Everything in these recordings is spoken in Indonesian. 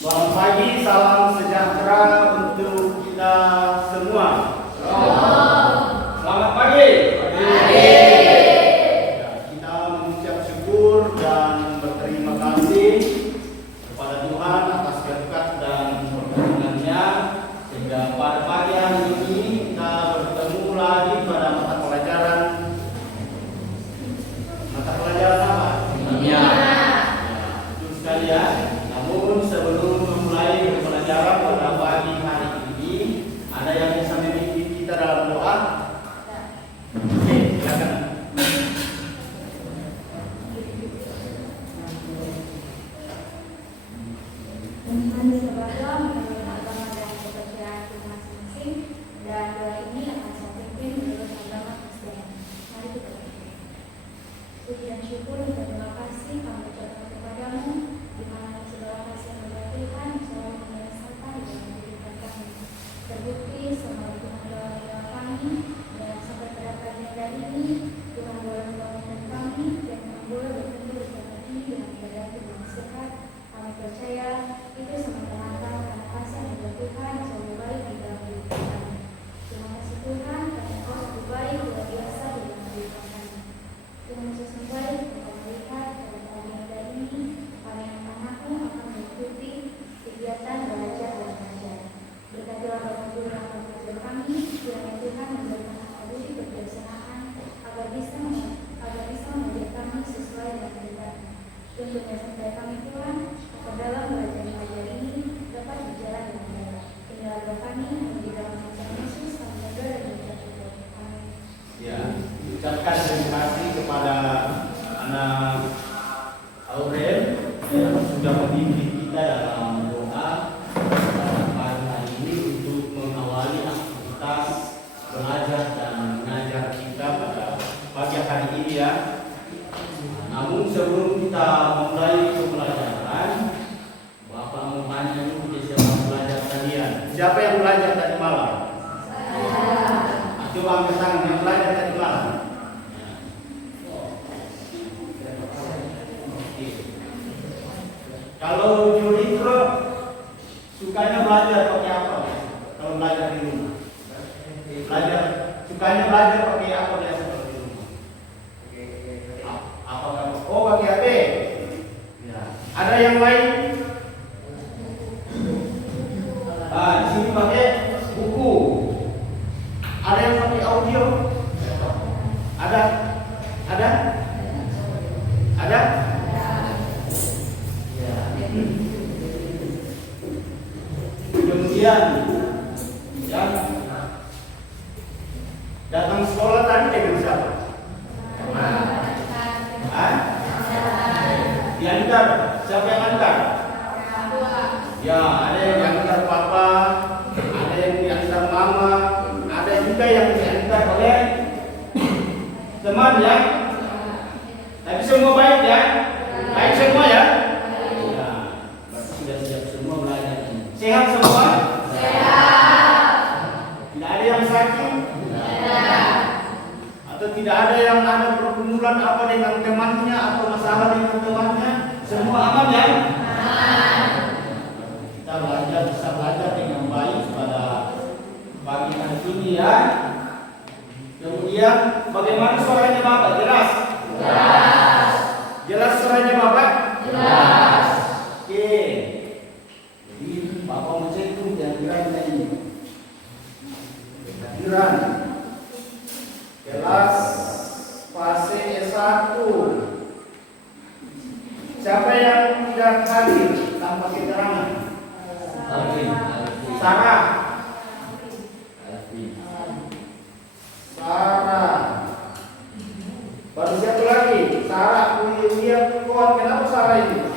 Selamat pagi, salam sejahtera untuk kita semua. Selamat pagi. Kita mengucap syukur dan berterima kasih kepada Tuhan atas berkat dan pertolongannya sehingga pada pagi hari ini kita bertemu lagi pada mata pelajaran apa? Kimia. Betul sekali ya. Namun sebelum memulai pelajaran pada pagi hari ini, ada yang bisa memimpin kita dalam doa? Oke, silakan. Tuhan sebagai menurut agama dan kepercayaan masing-masing, dan doa ini akan saya pimpin menurut agama Kristen. Mari kita berdoa. Puji dan syukur dan terima kasih kami ucapkan kepadamu, di mana segala kasih kepada Tuhan selalu menyelesaikan dan memberikan kami. Terbukti semua Tuhan doa kami, dan sampai pada pagi hari ini Tuhan boleh membangun kami dan Tuhan boleh bertemu bersama ini dengan ibadah yang sehat. Kami percaya itu semata-mata karena kasih dari Tuhan selalu baik di dalam hidup kami. Terima kasih Tuhan karena Kau selalu baik luar biasa di dalam hidup kami. Tuhan Yesus yang baik, Engkau melihat pada pagi hari ini kami yang anakmu akan mengikuti kegiatan belajar dan mengajar. Berkatilah Bapak Guru yang mengajar kami, kiranya Tuhan memberikan akademi kebijaksanaan agar bisa mengajar kami sesuai dengan kehendak. Tentunya sampai kami Tuhan agar dalam belajar mengajar ini dapat berjalan dengan baik. Inilah doa kami di dalam nama Yesus kami berdoa dan mengucap syukur. Amin. Ya, ucapkan terima kasih kepada anak Aurel yang sudah memimpin kita dalam doa pada pagi hari ini untuk mengawali aktivitas belajar dan mengajar kita pada pagi hari ini ya. Namun sebelum kita memulai pembelajaran, Bapak mau tanya dulu ke siapa belajar tadian. Siapa yang belajar tadi malam? Coba angkat tangan yang belajar tadi malam. Kalau Julitro sukanya belajar pakai apa? Kalau belajar di rumah, sukanya belajar pakai apa biasa kalau di rumah? Apa kamu? Oh, pakai HP. Ya. Ada yang lain? Di sini pakai buku. Ada yang pakai audio? Ada? Ya. Kemudian yang datang sekolah tadi dengan siapa? Diantar. Siapa yang antar? Ya, ada yang diantar papa, ada yang diantar mama, ada juga yang diantar oleh teman ya. Tapi semua baik ya? Baik semua ya? Ya, berarti sudah siap semua belajar. Sehat semua? Sehat. Tidak ada yang sakit? Tidak. Atau tidak ada yang ada pergumulan apa dengan temannya atau masalah dengan temannya? Semua aman ya? Aman. Kita bisa belajar dengan baik pada pagi hari ini ya. Kemudian bagaimana suaranya Bapak? Jelas? Jelas. Jelas suaranya Bapak? Jelas. Oke. Jadi Bapak mau cek tuh diagramnya ini. Diagram kelas fase S1. Siapa yang tidak hadir tanpa keterangan? Sarah. Baru siapa lagi? Sarah. Dia kuat. Kenapa Sarah ini?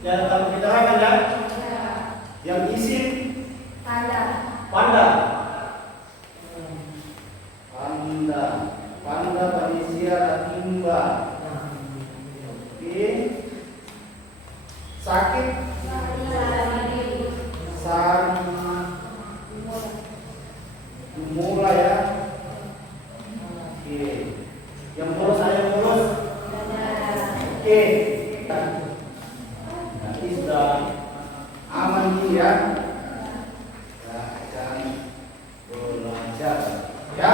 Ya, tanpa keterangan ya? Yang isi? Panda. Panda Panisia Timba. Oke. Sakit? Mulai ya. Oke. Yang bolos saya bolos. Oke. Jadi sudah aman ini ya. Kita akan belajar ya.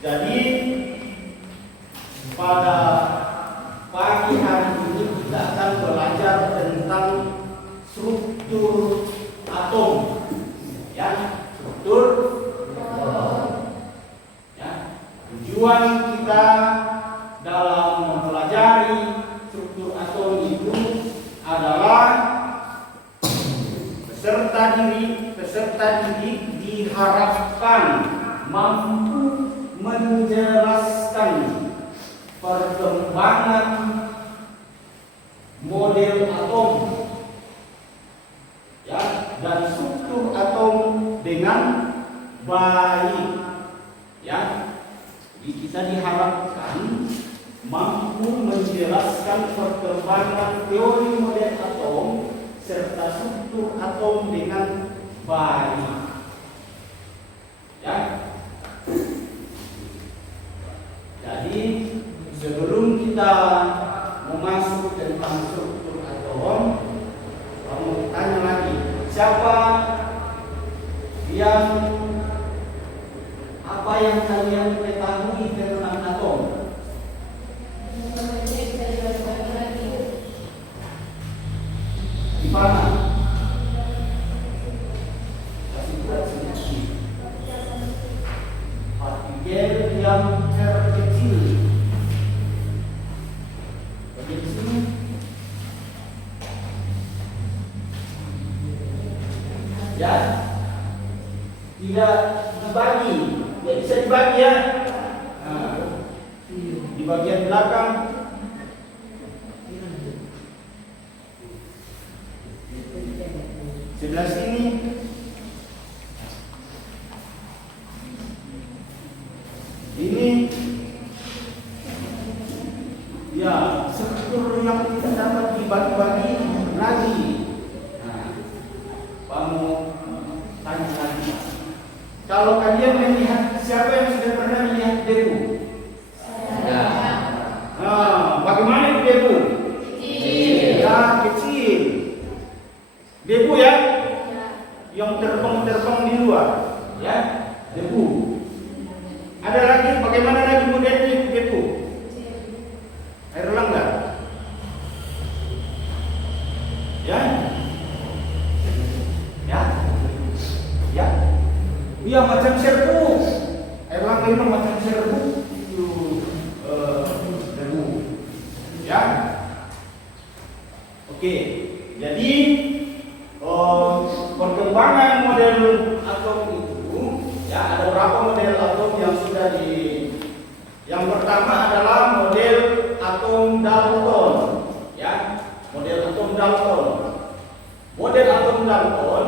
Jadi pada pagi hari ini kita akan belajar tentang struktur atom. Ya, struktur atom. Ya, tujuan kita dalam mempelajari struktur atom itu adalah peserta didik diharapkan mampu menjelaskan perkembangan model atom ya dan struktur atom dengan baik ya. Jadi kita diharapkan mampu menjelaskan perkembangan teori model atom serta struktur atom dengan baik ya. Jadi sebelum kita memasuk tentang struktur atom, kamu tanya lagi, siapa yang apa yang kalian ketahui tentang atom? Di mana? Kasih buat sedikit. Partikel yang terkecil. Bagian sini. Ya, tidak dibagi. Ya bisa dibagi ya. Nah, di bagian belakang. Sebelah sini. Ini ya struktur yang tidak dapat dibagi-bagi lagi. Nah, kamu tanya lagi. Kalau kalian melihat, siapa yang sudah pernah melihat debu? Ya. Nah, bagaimana itu debu? Kecil. Ya, kecil. Debu ya, yang terbang-terbang di luar, ya, debu. Ada lagi, bagaimana lagi modelnya debu? Air langga, ya, ya, ya, iya macam serbuk. Air langga itu macam serbuk itu debu, ya. Oke, jadi perkembangan model atom itu ya ada berapa model atom yang sudah yang pertama adalah model atom Dalton ya, model atom Dalton. Model atom Dalton,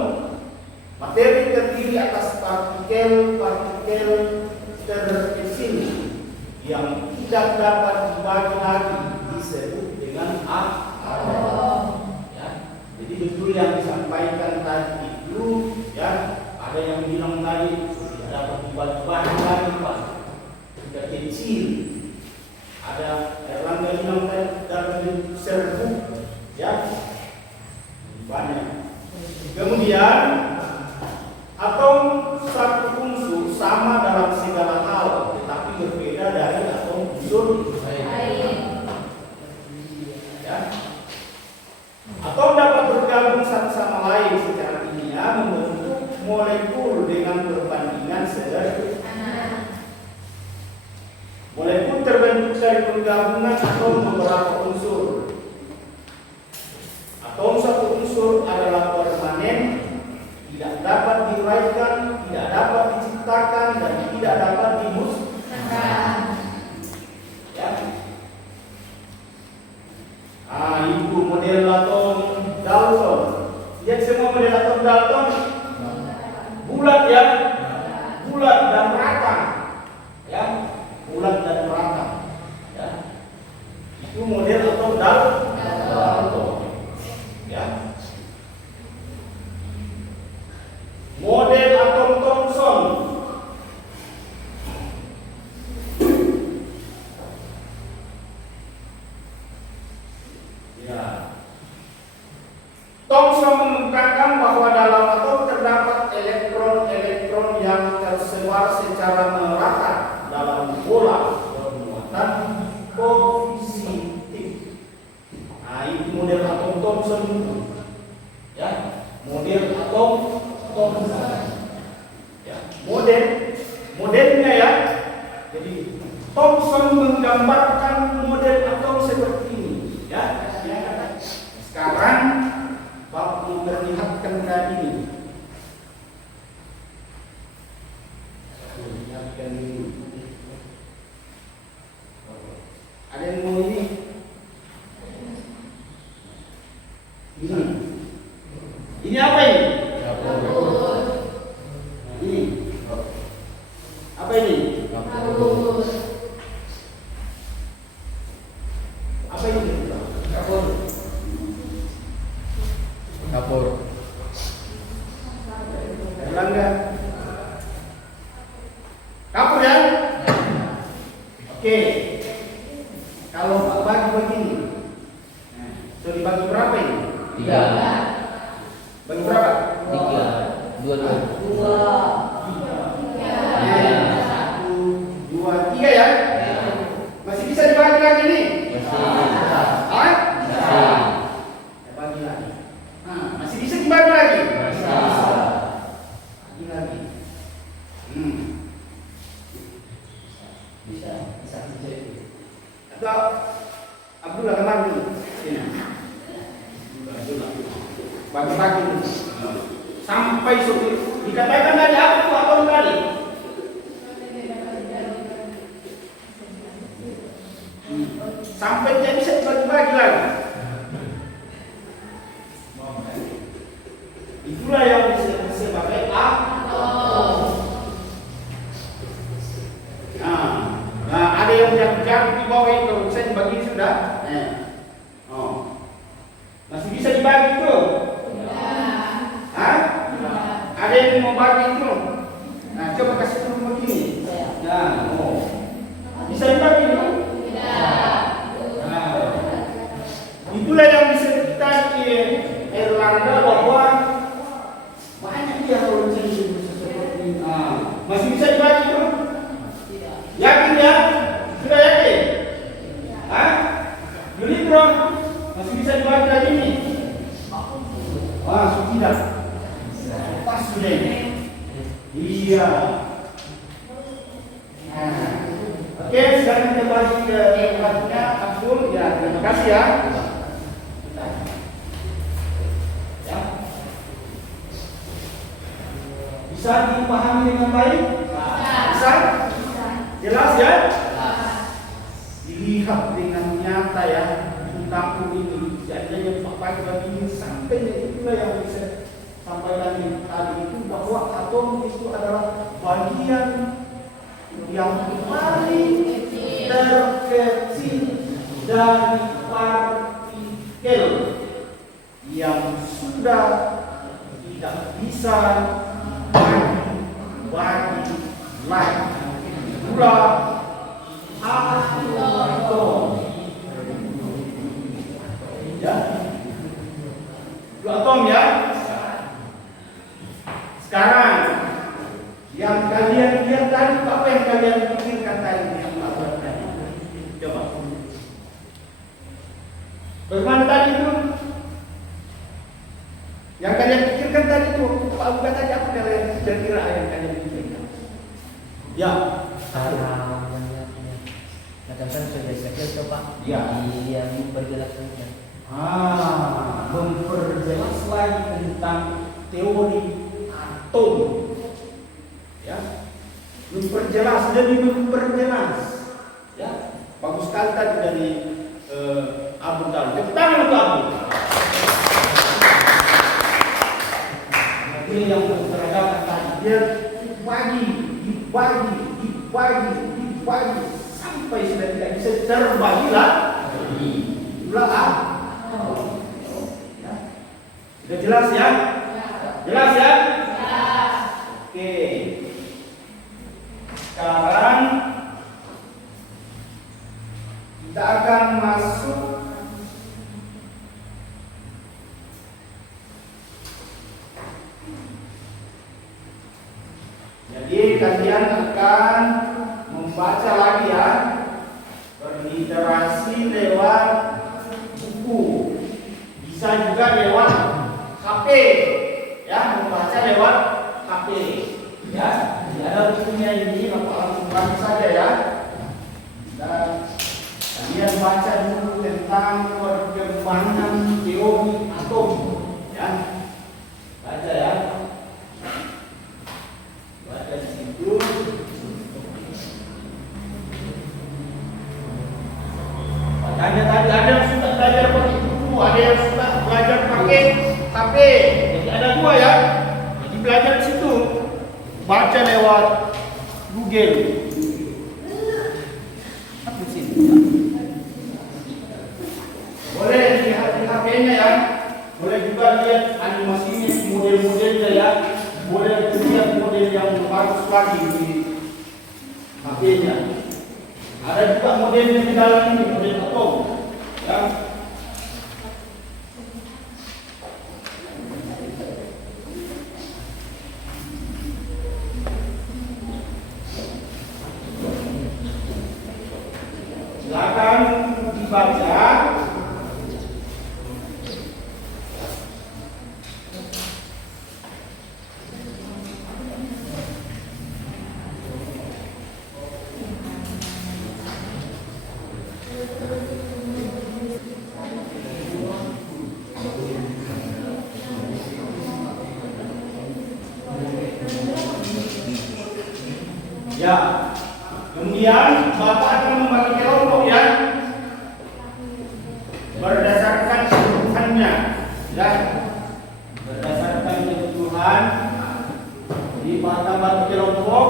materi terdiri atas partikel-partikel terkecil yang tidak dapat dibagi lagi disebut dengan atom. Jadi betul yang disampaikan tadi itu ya, ada yang bilang tadi tidak dapat dibagi lagi Pak, sudah kecil. Ada Erlangga bilang tadi dalam serbuk ya, banyak. Kemudian atom satu unsur sama dalam segala hal, tetapi berbeda dari atom unsur lain. Ya. Atom dapat bergabung satu sama lain secara kimia membentuk molekul dengan perbandingan sederhana. Molekul terbentuk dari penggabungan atom beberapa unsur. Atom satu unsur adalah permanen, tidak dapat diuraikan, tidak dapat diciptakan, dan tidak dapat dimusnahkan. Ya. Itu model atom Dalton. Lihat semua model atom Dalton bulat ya, bulat dan rata, ya, bulat dan rata. Ya. Itu model atom Dalton. Ya. Model atom Thomson. Ya. Thomson mengungkapkan bahwa dalam atom terdapat elektron-elektron yang tersebar secara merata dalam bola bermuatan positif. Nah, ini model atom Thomson, ya, model atom Thomson, ya, modelnya ya. Jadi Thomson menggambarkan model atom seperti ini, ya. Sekarang Bapak memperlihatkan tadi ini. Lihatkan dulu. Ada yang mau ini? Ini apa ini? Ini apa ini? Apa ini? Kapur. Erlangga. Kapur ya? Oke. Kalau bagi begini, so dibagi berapa ini? 3. Bagi berapa? 3. 2. 1, 2, 3 ya? Masih bisa dibagi lagi nih? Masih. Bagi lagi. Masih bisa dibagi lagi? Bagi lagi. Bisa. Atau Abdullah kemana dulu? Sini. Abdullah. Bagi-bagi dulu. Sampai dikatakan tadi apa itu atom tadi? Sampai dia bisa dibagi-bagi lagi. Itulah yang disebut sebagai atom. Nah, ada yang jatuh di bawah itu, bisa dibagi sudah? Masih bisa dibagi itu? Ada yang mau bagi itu? Nah, coba kasih tahu begini. Nah, bisa dibagi itu? Itulah yang disebut tadi Erlangga bahwa banyak dia kalau seperti ini. Masih bisa dibagi itu? Yakin ya? Sudah yakin? Julitron masih bisa dibagi lagi ini? Sudah. Pas sudah ini. Iya. Oke, sekarang kita balik ke tempatnya Abdul. Ya, terima kasih ya. Bisa dipahami dengan baik? Bisa? Jelas ya? Dilihat dengan nyata ya. Tahun ini jadinya Pak Pagi begini sampai itulah yang bisa sampaikan tadi itu bahwa atom itu adalah bagian yang paling terkecil dari partikel yang sudah tidak bisa bagi lagi. Pula atom. Ya, atom ya. Sekarang yang kalian lihat tadi, apa yang kalian pikirkan tadi yang buat tadi? Coba. Bagaimana tadi itu? Yang kalian pikirkan tadi itu, Pak Uga tadi apa kalian kira-kira yang kalian pikirkan? Ya. Katakan sudah sekali coba. Ya. Yang berjelas. Memperjelas lagi tentang teori atom, ya, memperjelas, ya, bagus sekali tadi dari Abu Talib. Tepuk tangan untuk Abu. Ini yang terdapat tadi, dia dibagi sampai sudah tidak bisa terbagi lagi. Sudah jelas ya? Jelas ya? Oke. Sekarang kita akan masuk Jadi kalian akan membaca lagi ya, berliterasi lewat buku, bisa juga lewat HP, ya, membaca lewat HP, ya. Tidak ada bukunya ini, bapak langsung baca saja ya. Dan kalian baca dulu tentang perkembangan teori atom, ya. Baca ya. Baca di situ. Makanya tadi ada yang sudah belajar pakai buku, ada yang sudah belajar pakai HP. Jadi ada dua ya. Jadi belajar di situ. Baca lewat Google. Apa sih? Boleh lihat di HP-nya ya. Boleh juga lihat animasinya, model-modelnya ya. Boleh lihat model yang bagus lagi di HP-nya. Ada juga modelnya di dalam ini, model atom. Ya. Silakan dibaca. Ya, kemudian Bapak akan membagi kelompok ya, berdasarkan kebutuhannya, ya, berdasarkan kebutuhan di bagi kelompok.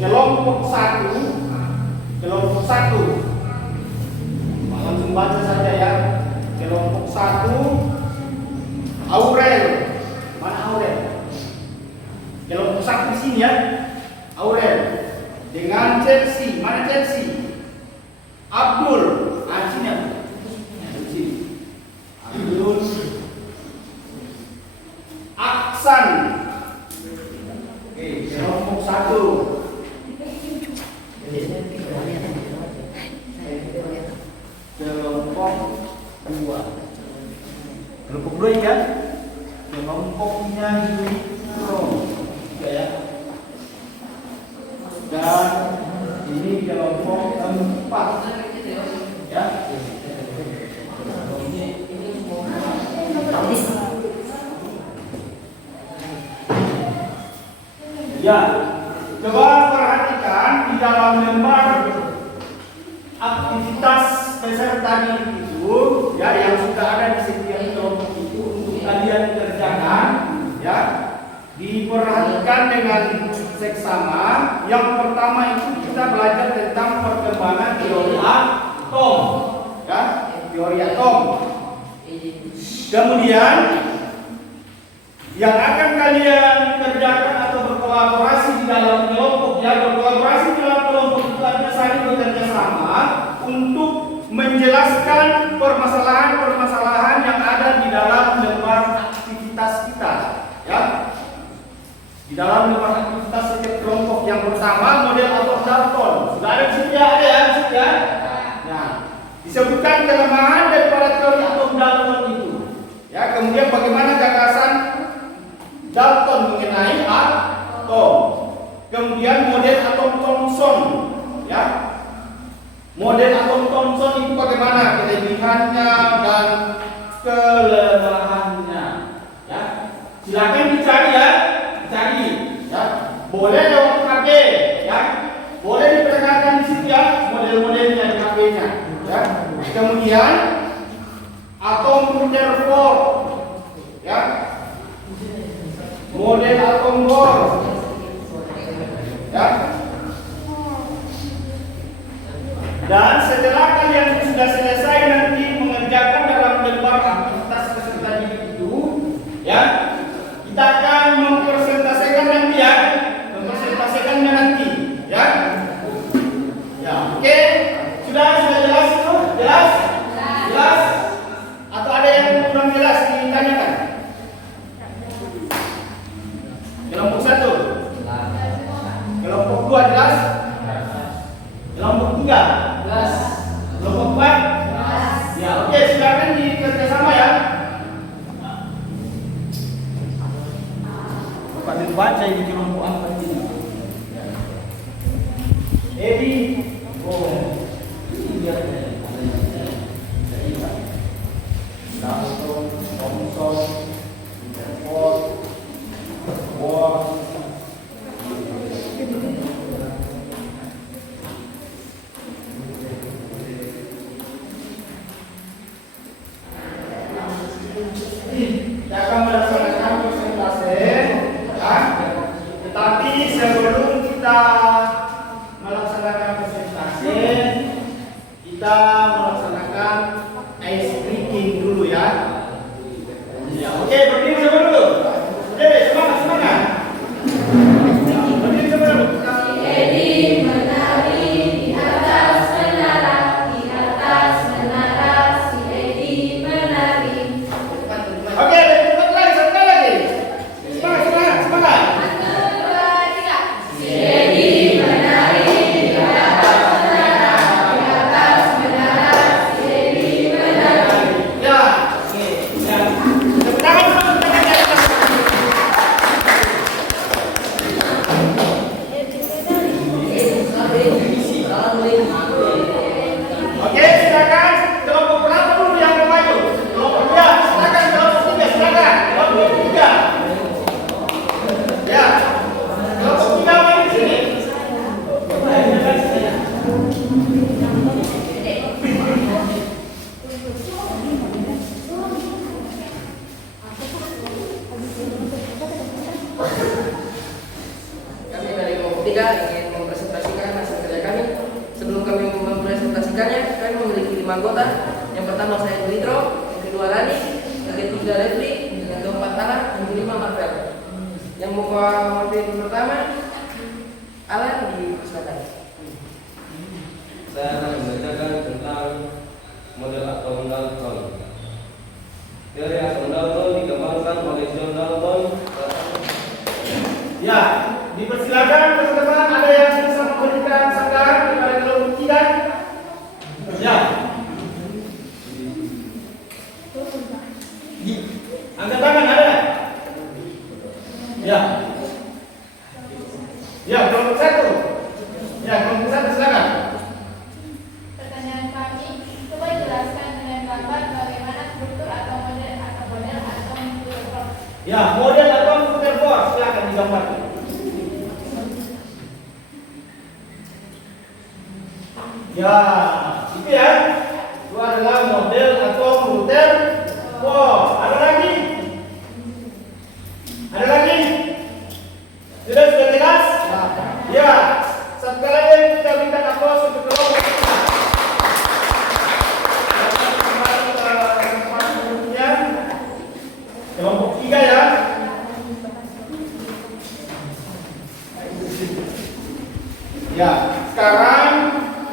Kelompok satu, langsung baca saja ya. Kelompok satu, Aurel, mana Aurel? Kelompok satu di sini ya, Aurel dengan Chelsea, mana Chelsea? Abdul, sini ya, Abdul, Aksan. Oke, kelompok satu. Kelompok dua. Kelompok dua ya, kelompoknya Yusro. Ya. Dan ini kelompok keempat ya. Ya, coba perhatikan di dalam lembar aktivitas peserta didik itu ya, yang sudah ada di setiap kelompok itu untuk kalian kerjakan ya. Diperhatikan dengan seksama. Yang pertama itu kita belajar tentang perkembangan teori atom, ya, teori atom. Kemudian yang akan kalian kerjakan atau berkolaborasi di dalam kelompok, ya, berkolaborasi di dalam kelompok itu artinya saling bekerja sama untuk menjelaskan permasalahan-permasalahan yang ada di dalam lembar aktivitas kita, ya. Di dalam lembar aktivitas setiap kelompok. Yang pertama model atom Dalton. Sudah ada di sini ya, ada ya, di sini ya. Nah, disebutkan kelemahan daripada teori atom Dalton itu. Ya, kemudian bagaimana gagasan Dalton mengenai atom. Kemudian model atom Thomson, ya. Model atom Thomson itu bagaimana kelebihannya dan kelemahannya, ya. Silakan dicari ya. Cari ya, boleh lewat HP ya, boleh diperlihatkan di situ ya model-modelnya di HP-nya ya. Kemudian atom Rutherford ya, model atom Bohr ya. Dan setelah kalian sudah selesai nanti mengerjakan dalam lembar aktivitas peserta didik itu ya, kita akan mempresentasikan nanti ya, mempresentasikannya nanti ya. Ya, oke. Sudah jelas itu? Jelas? Jelas? Atau ada yang kurang jelas ditanyakan? saya di kelompok apa ini? Ebi. Oh. Iya. Langsung, Thompson, Ford, Ward. Kita akan melaksanakan presentasi, ya. Tetapi sebelum kita melaksanakan presentasi, kita melaksanakan ice breaking dulu ya. Ya, oke, berdiri semua dulu. Oke, semangat, semangat. Berdiri semua dulu. Edi menari di atas menara, di atas menara si Edi menari. Oke, cepat lagi, satu lagi. Semangat, semangat, semangat. 1, 2, 3. Si Edi menari di atas menara, di atas menara si Edi menari. Ya, oke. Ya. Tepuk tangan dulu, tepuk tangan. Oke, silakan kelompok berapa dulu yang mau maju? Kelompok ya, silakan kelompok 3, silakan. Kelompok 3. Ya. Kelompok 3 maju di sini. Kami dari kelompok 3 ingin mempresentasikan hasil kerja kami. Sebelum kami mempresentasikannya, kami memiliki 5 anggota. Yang pertama saya Dmitro, yang kedua Rani, yang ketiga Leslie, yang keempat Hana, yang kelima Marvel. Yang mewakili pertama Alan di silakan. Saya akan menceritakan tentang model atom Dalton. Teori atom Dalton dikembangkan oleh John Dalton. Ya, dipersilakan teman-teman, ada yang bisa memberikan saran kepada kelompok 3? Ya. Angkat tangan ada? Ya. Ya, kelompok 1. Ya, kelompok 1 silakan. Pertanyaan kami, coba jelaskan dengan gambar bagaimana struktur atau model atom Rutherford. Ya, model atom Rutherford silakan digambarkan. Ya, itu ya. Itu adalah model atom Rutherford. Ada lagi? Ada lagi? Sudah jelas? Ya. Satu lagi kita berikan aplaus untuk kelompok kita. Kembali ke tempat sebelumnya. Kelompok 3 ya. Ya, sekarang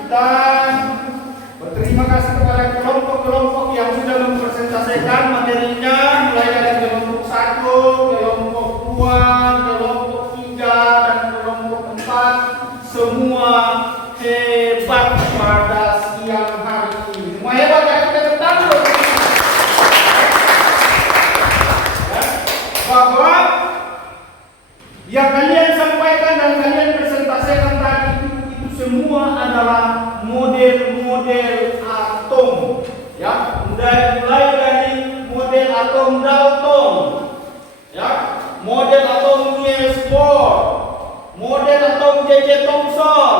kita berterima kasih kepada kelompok-kelompok yang sudah mempresentasikan materinya, mulai dari kelompok 1, kelompok 2, kelompok 3, dan kelompok 4. Semua hebat pada siang hari ini. Semua hebat ya, kita bertanggung. Ya, bahwa yang kalian sampaikan dan kalian presentasikan tadi itu semua adalah model-model atom, ya, mulai dari model atom Dalton, ya, model atom Niels Bohr, model atom J.J. Thomson,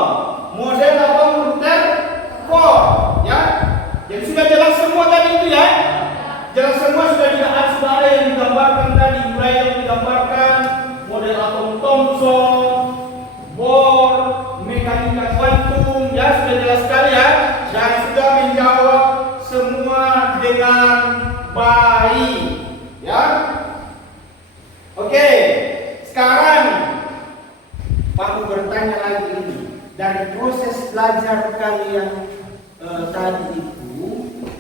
model atom Rutherford, ya, jadi sudah jelas semua tadi itu ya, jelas semua sudah ada yang digambarkan tadi, mulai yang digambarkan model atom Thomson, Bohr, mekanika kuantum, ya sudah jelas sekali ya, dan sudah menjawab semua dengan baik, ya. Oke, sekarang Pak bertanya lagi ini dari proses belajar kalian tadi itu,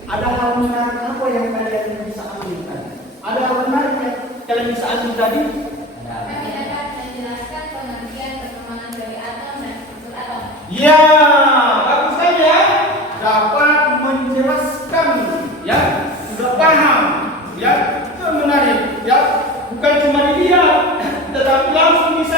ada hal menarik apa yang kalian bisa ambil tadi? Ada hal menarik yang kalian bisa ambil tadi? Kami dapat menjelaskan pengertian perkembangan dari atom dan struktur atom. Ya, bagus saja ya. Dapat menjelaskan, ya, sudah paham, ya, itu menarik, ya. Bukan cuma dilihat, tetapi langsung bisa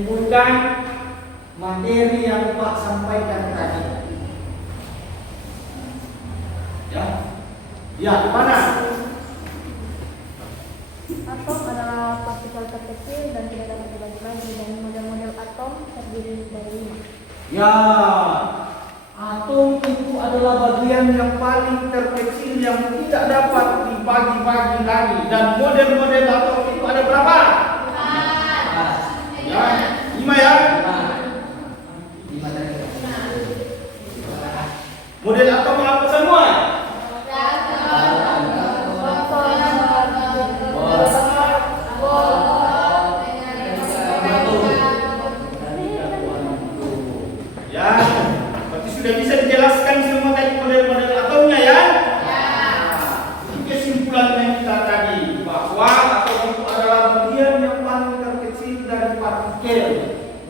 menyimpulkan materi yang Pak sampaikan tadi. Ya, mana? Atom adalah partikel terkecil dan tidak dapat dibagi lagi, dan model-model atom terdiri dari 5. Ya, atom itu adalah bagian yang paling terkecil yang tidak dapat dibagi-bagi lagi. Dan model-model atom itu ada berapa? 5. Ya, 5 ya. Model atom apa semua? Ya, berarti sudah bisa dijelaskan semua tadi model-model atomnya ya? Ini kesimpulannya kita tadi bahwa atom itu adalah bagian yang paling terkecil dari partikel,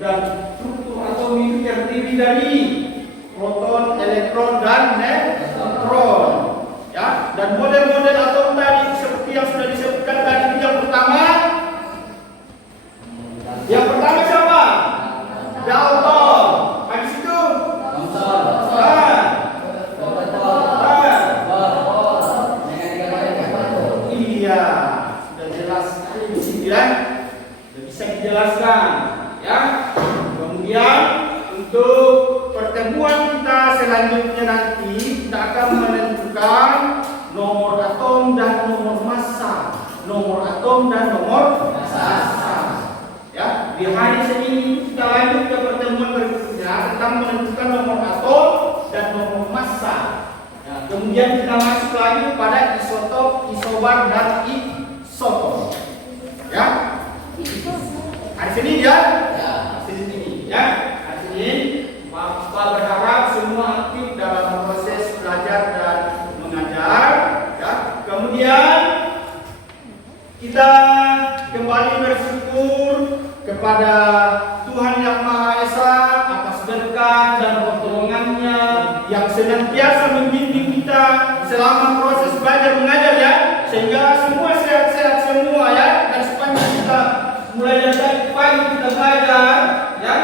dan struktur atom itu terdiri dari proton, elektron, dan neutron. Ya, dan model-model atom tadi seperti yang sudah disebutkan tadi. Yang pertama siapa? Dalton. Habis itu iya, sudah jelas di sini ya. Sudah bisa dijelaskan ya. Kemudian untuk pertemuan kita selanjutnya nanti kita akan menentukan nomor atom dan nomor massa. Nomor atom dan nomor massa. Ya, di hari Senin kita lanjut ke pertemuan berikutnya tentang menentukan nomor atom dan nomor massa. Ya, kemudian kita masuk lagi pada isotop, isobar, dan isotop. Ya, hari Senin ya. Senin ya. Hari Senin, Bapak berharap semua aktif dalam proses belajar dan mengajar. Ya, kemudian kita kembali bersyukur kepada Tuhan Yang Maha Esa atas berkat dan pertolongannya yang senantiasa membimbing kita selama proses belajar mengajar ya, sehingga semua sehat-sehat semua ya. Dan sepanjang kita mulai dari pagi kita belajar ya,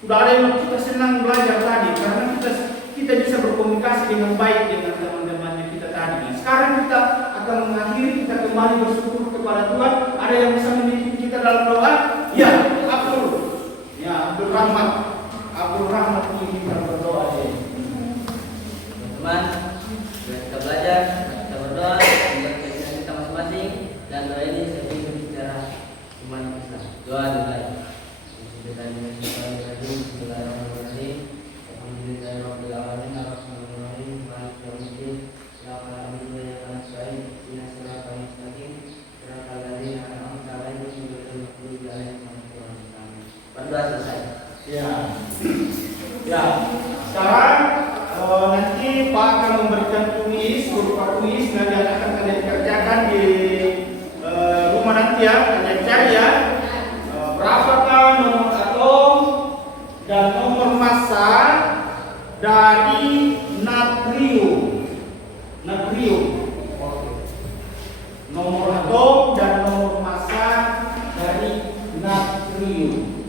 sudah ada yang kita senang belajar tadi karena kita bisa berkomunikasi dengan baik dengan teman-teman kita tadi. Nah, sekarang kita akan mengakhiri, kita kembali bersyukur kepada Tuhan. Ada yang bisa memimpin kita dalam doa? Ya, Abdul Rahmat memimpin kita berdoa ya. Teman-teman, kita belajar, kita berdoa, membuat keyakinan kita masing-masing, dan doa ini saya pikir secara umat Islam. Doa dimulai. Berdoa selesai. Ya. Sekarang nanti Pak akan memberikan kuis, berupa kuis nanti akan kalian kerjakan di rumah nanti ya, kalian cari ya. Berapakah nomor atom dan nomor massa dari natrium? Nomor atom dan nomor massa dari natrium.